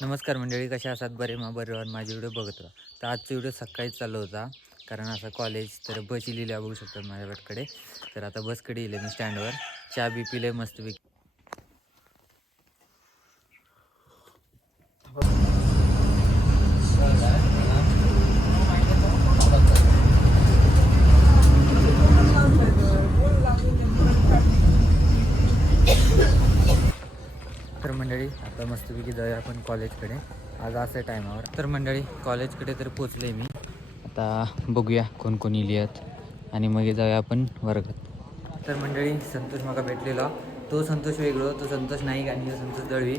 नमस्कार मंडळी कशा असतात बरे मग बरेवर माझे व्हिडिओ बघत राहा. तर आजचा व्हिडिओ सकाळीच चालू होता. कारण असं कॉलेज तर बस इलेल्या बघू शकतात माझ्याकडे. तर आता बसकडे येईल मी स्टँडवर चहा बी पिले मस्तपैकी तर मंडळी की जाऊया आपण कॉलेजकडे. आज असं टायमावर. तर मंडळी कॉलेजकडे तर पोचले मी. आता बघूया कोण कोण इली आहेत आणि मग जाऊया आपण वर्गात. तर मंडळी संतोष मका भेटलेला. तो संतोष वेगळो तो संतोष नाईक आणि संतोष दळवी.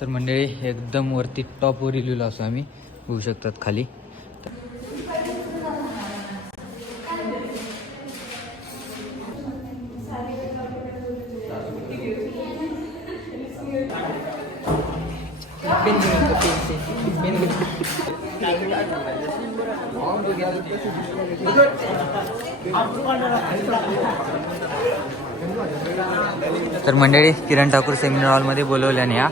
तर मंडळी एकदम वरती टॉपवर इलेलो असो आम्ही. बघू शकतात खाली. तर मंडळी किरण ठाकूर सेमिनार हॉलमध्ये बोलवल्याने या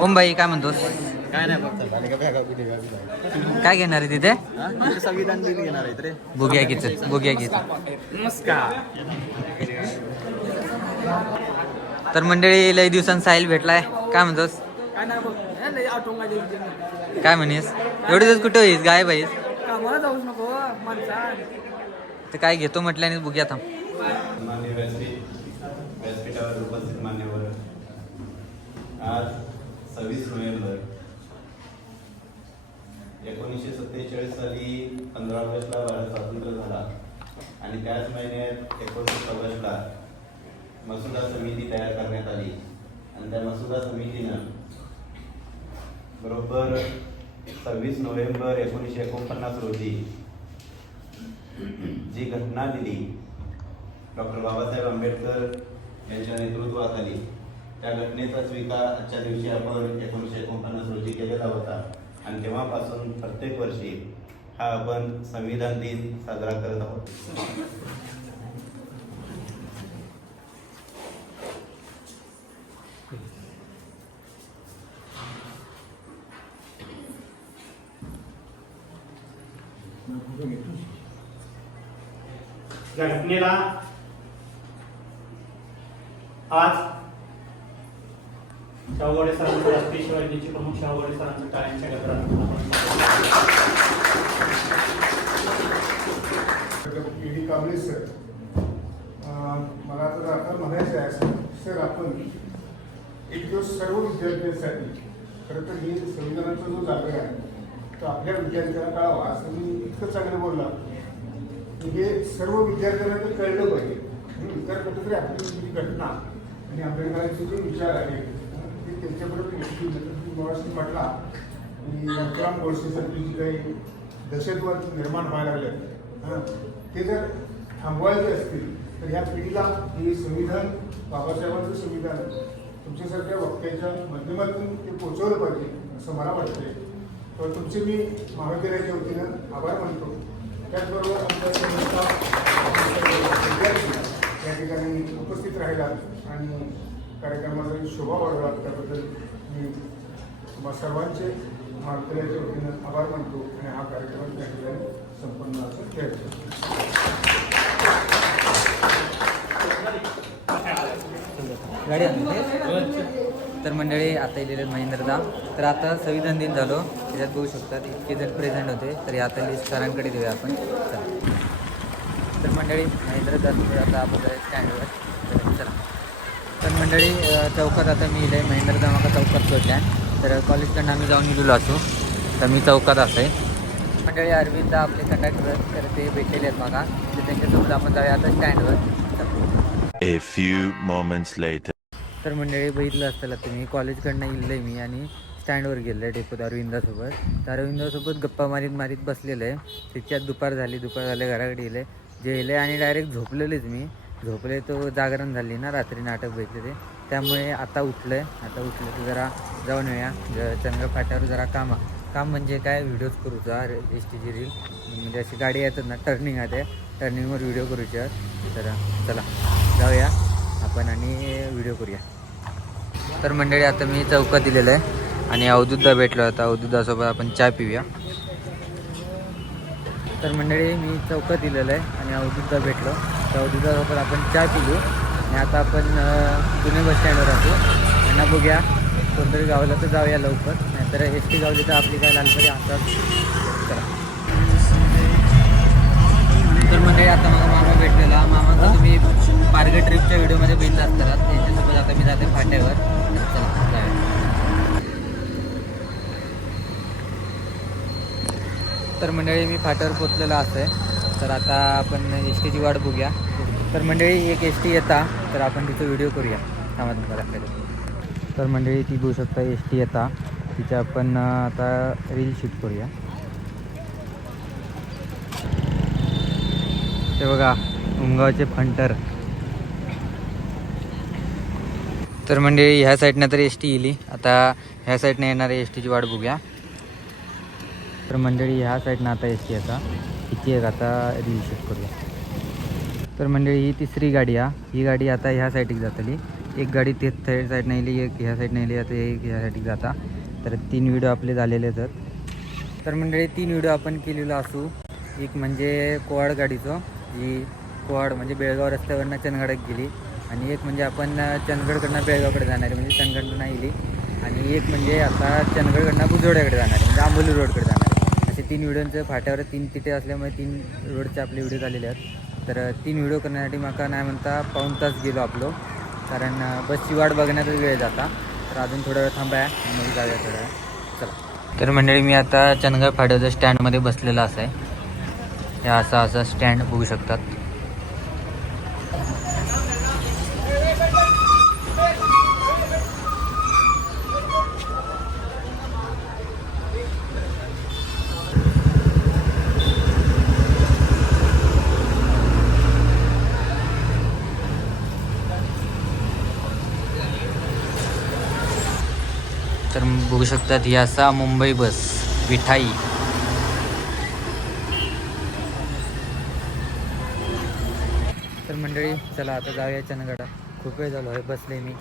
ओम भाई काय म्हणतोस? काय नाही. काय घेणार आहे तिथे? संविधान दिन घेणार रे. बघूया किच बघूया किच नमस्कार. तर मंडळी लई दिवसांत साहिल भेटलाय. काय म्हणतोस? लय. काय म्हणेस? एवढे दिवस कुठे होईस? गाय बाईस कामाला जाऊच नको माणसा तर काय घेतो म्हटल्याने बघूया थांब मान्य व्यासपीठ व्यासपीठावर उपस्थित मान्यवर. आज सव्वीस नोव्हेंबर एकोणीसशे सत्तेचाळीस साली पंधरा ऑगस्टला भारत स्वातंत्र्य झाला. आणि त्याच महिन्यात एकोणीस ऑगस्टला मसुदा समिती तयार करण्यात आली. आणि त्या मसुदा समितीनं बरोबर सव्वीस नोव्हेंबर एकोणीसशे एकोणपन्नास रोजी जी घटना दिली डॉक्टर बाबासाहेब आंबेडकर यांच्या नेतृत्वात आली त्या घटनेचा स्वीकार आजच्या दिवशी आपण एकोणीसशे एकोणपन्नास रोजी केलेला होता. आणि तेव्हापासून प्रत्येक वर्षी हा आपण संविधान दिन साजरा करत आहोत. या घटनेला आज शाहूवाडे सरांचं राष्ट्रीय शिवाजीचे प्रमुख शाहूवाडे सरांचं टाळ्यांच्या गजरात ईडी कांबळे सर अं, मला तर आता म्हणायचं आहे सर सर आपण एक दिवस सर्व विद्यार्थ्यांसाठी खरं तर ही संविधानाचा जो जागर आहे तो आपल्या विद्यार्थ्यांना कळावा. असं मी इतकं चांगलं बोलला. की हे म्हणजे सर्व विद्यार्थ्यांना ते कळलं पाहिजे. विचार करतो कुठेतरी आपली घटना आणि आंबेडकरांचे जे विचार आहे ते त्यांच्याबरोबर तुम्ही म्हटला की अकराम गोडसेसारखी जी काही दहशतवाद निर्माण व्हायला लागले हं, ते जर थांबवायचे असतील तर ह्या पिढीला हे संविधान बाबासाहेबांचं संविधान तुमच्यासारख्या वक्त्याच्या माध्यमातून ते पोचवलं पाहिजे असं मला वाटतंय. तर तुमचे मी महाविद्यालयाच्या वतीनं आभार मानतो. त्याचबरोबर आमच्या संस्था विद्यार्थी या ठिकाणी उपस्थित राहिला आणि कार्यक्रमाचा शोभा वाढवला त्याबद्दल मी तुम्हा सर्वांचे महाविद्यालयाच्या वतीनं आभार मानतो आणि हा कार्यक्रम त्या ठिकाणी संपन्न असं खेळतो गाडी आणते तर मंडळी आता येलेले महेंद्रदा. तर आता संविधान दिन झालो. त्याच्यात बघू शकतात इतके जण प्रेझेंट होते. तर आता लिस्ट सरांकडे देऊया आपण. चला. तर मंडळी महेंद्रदा आता आपण स्टँडवर तर चला. तर मंडळी चौकात आता मी इले महेंद्रदा माका चौकात सोडल्या. तर कॉलेजकडनं आम्ही जाऊन गेलेलो असो तर मी चौकात असं आहे. मंडळी अरविंदा आपले कंडक्टर तर ते भेटलेले आहेत मागा. तर त्यांच्यासोबत आपण जाऊया आता स्टँडवर A few moments later. तर मंडळी बघितलं असताना तुम्ही? कॉलेजकडनं इल्लं मी आणि स्टँडवर गेलो आहे डेपोत अरविंदासोबत. तर अरविंदासोबत गप्पा मारीत मारीत बसलेलं आहे तिच्यात दुपार झाली दुपार झाले घराकडे गेले जेले आणि डायरेक्ट झोपलेलेच मी. झोपले तो जागरण झाली ना रात्री नाटक बघितले ते. त्यामुळे आता उठलं आहे आता उठलं तर जरा जाऊन येऊया. ज- जरा काम काम म्हणजे काय? व्हिडिओज करूचा एस टीची रील म्हणजे अशी गाडी येतात ना टर्निंग आहे टर्निंगवर व्हिडिओ करूच्या. तर चला जाऊया. आपण आणि व्हिडिओ करूया. तर मंडळी आता मी चौकात दिलेलं आहे आणि अवधुद्धा भेटलो होता अवधुद्धासोबत आपण चहा पिऊया. तर मंडळी मी चौकात दिलेलं आहे आणि अवधुद्धा भेटलो. तर अवधुद्धासोबत आपण चहा पिलो आणि आता आपण पुणे जुने बस स्टँडवर असू. त्यांना बघूया. कोणतरी गावाला तर जाऊया लवकर. नाहीतर एस टी गावली तर आपली काय लालपरी असतात चला तर मंडळी आता मला भेटलेला. मामाचा तुम्ही पारगे ट्रिपच्या व्हिडिओमध्ये बघितला असतात त्यांच्यासोबत आता मी जाते फाट्यावर. तर तर मंडळी मी फाट्यावर पोचलेला असं आहे. तर आता आपण एस टीची वाट बघूया. तर मंडळी एक एस टी येता तर आपण तिचा व्हिडिओ करूया. थांबा तुम्हाला दाखवतो तर मंडळी ती बघू शकता एस टी येता. तिच्या आपण आता रील शूट करूया. ते बघा उमगावचे फंटर. तर मंडळी ह्या साईडनं तर एस टी येईल. आता ह्या साईडनं येणाऱ्या एस टीची वाट बघूया. तर मंडळी ह्या साईडनं आता एस टी आता किती एक आता? रील शूट करूया. तर मंडळी ही तिसरी गाडी आहे ही गाडी आता ह्या साईडीक जातली. एक गाडी ते थर्ड साईडनं येली एक ह्या साईडनं येली आता एक ह्या साईडीक जाता. तर तीन व्हिडिओ आपले झालेले आहेत. तर मंडळी तीन व्हिडिओ आपण केलेलो असू. एक म्हणजे कोवाड गाडीचं जी कोवाड म्हणजे बेळगाव रस्त्यावरनं चंदगडात गेली. आणि एक म्हणजे आपण चंदगडकडनं बेळगावकडे जाणार आहे. म्हणजे चंदगडकडनं गेली. आणि एक म्हणजे आता चंदगडकडनं बुजोड्याकडे जाणार आहे. म्हणजे आंबोली रोडकडे जाणार आहे. असे तीन व्हिडिओंचं फाट्यावर तीन तिथे असल्यामुळे तीन रोडचे आपले व्हिडिओ झालेले आहेत. तर तीन व्हिडिओ करण्यासाठी माका नाही म्हणता पाऊण तास गेलो आपलो. कारण बसची वाट बघण्यातच वेळ जाता. तर अजून थोडा वेळ थांबाया मग जाऊया थोडा वेळ. चला. तर मंडळी मी आता चंदगड फाट्याच्या स्टँडमध्ये बसलेला असं आहे हे असा असा स्टँड बघू शकतात. तर बघू शकतात यासा मुंबई बस विठाई तर मंडळी चला आता जाऊया चंदगडा. खूप वेळ झालो आहे बसले मी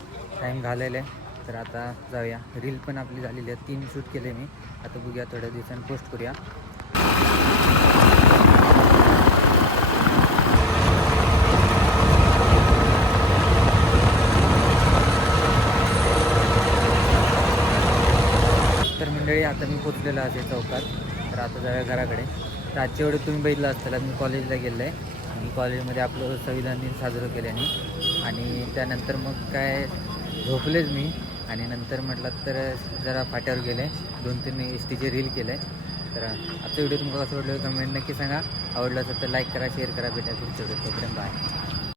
टाईम घालायला आहे तर आता जाऊया. रील पण आपली झालेली आहे तीन शूट केले मी. आता बघूया थोड्या दिवसांनी पोस्ट करूया तर मंडळी आता पोचलेलो चौकात. तर आता जाऊया घराकडे. तर आजच्या वेळी तुम्ही बघितलं असताना मी कॉलेजला गेलो आहे. आणि कॉलेजमध्ये आपलं संविधान दिन साजरं केल्याने आणि त्यानंतर मग काय झोपलेच मी. आणि नंतर म्हटलं तर जरा फाट्यावर गेले. दोन तीन एस टीचे रील केले. तर आजचा व्हिडिओ तुम्हाला कसं वाटलं कमेंट नक्की सांगा. आवडलं असेल तर लाईक करा शेअर करा. भेटा पुढच्या व्हिडिओ बाय